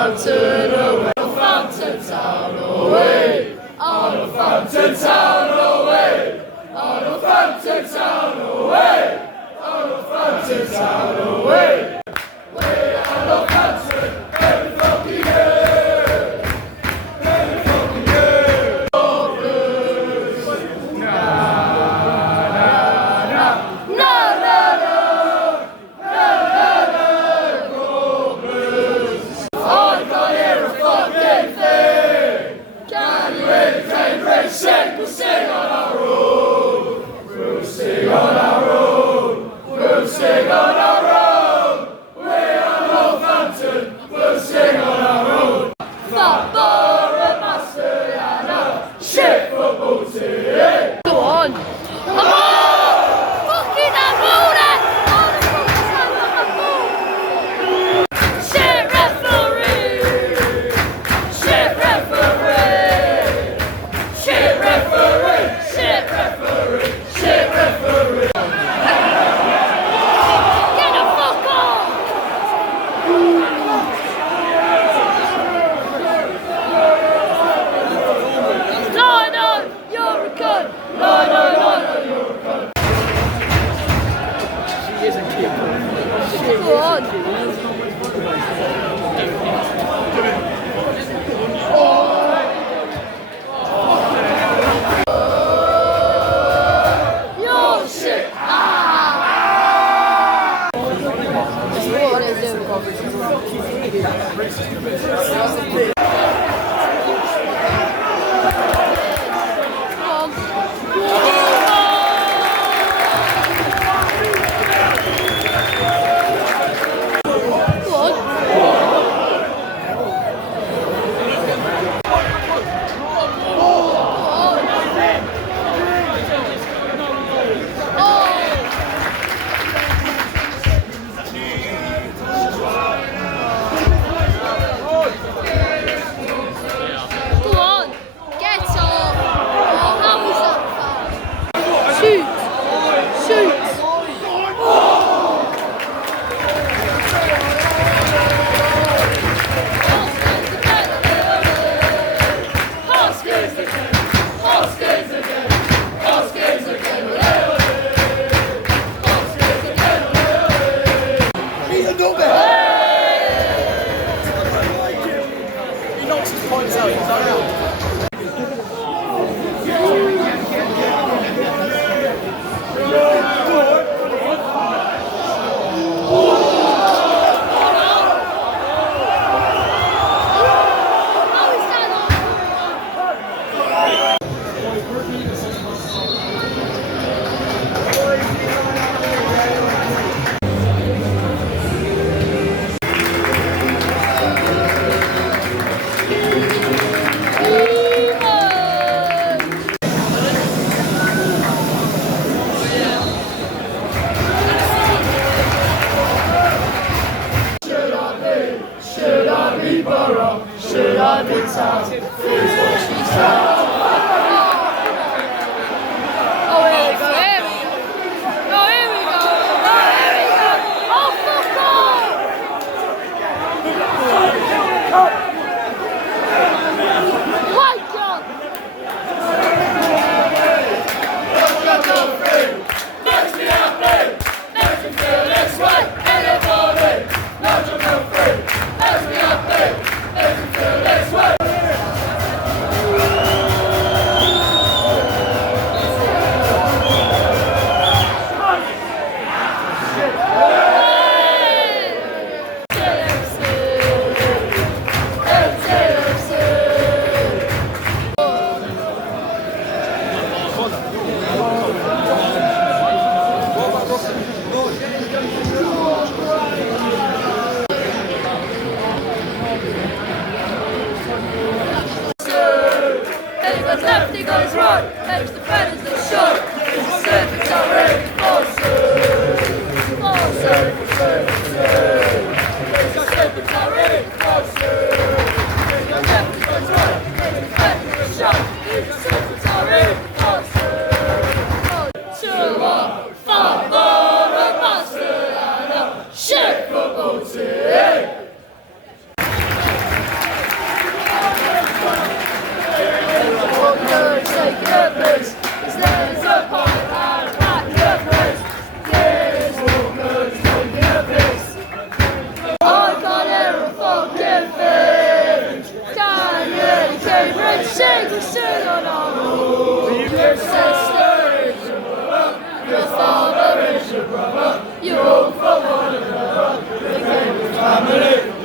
fountain away, on the fountain town away, on the fountain town away, on the fountain town away, on the fountain town away. Way on the fountain, every fucking year, every fucking year. Cobblers, na na na na na na Cobblers. I can't hear a fucking thing. Can you entertain great shit? We'll sing on our own. We'll sing on our own. We'll sing on our own. We'll sing on our own. Father Master and a shit football team. Go on. Come on! Fucking that ball there! Shit referee! Shit referee! Shit referee! Shit referee! Shit referee! Get the fuck off! on our road. Your sister is your brother, your father is your brother, you're all from one another. Became a family.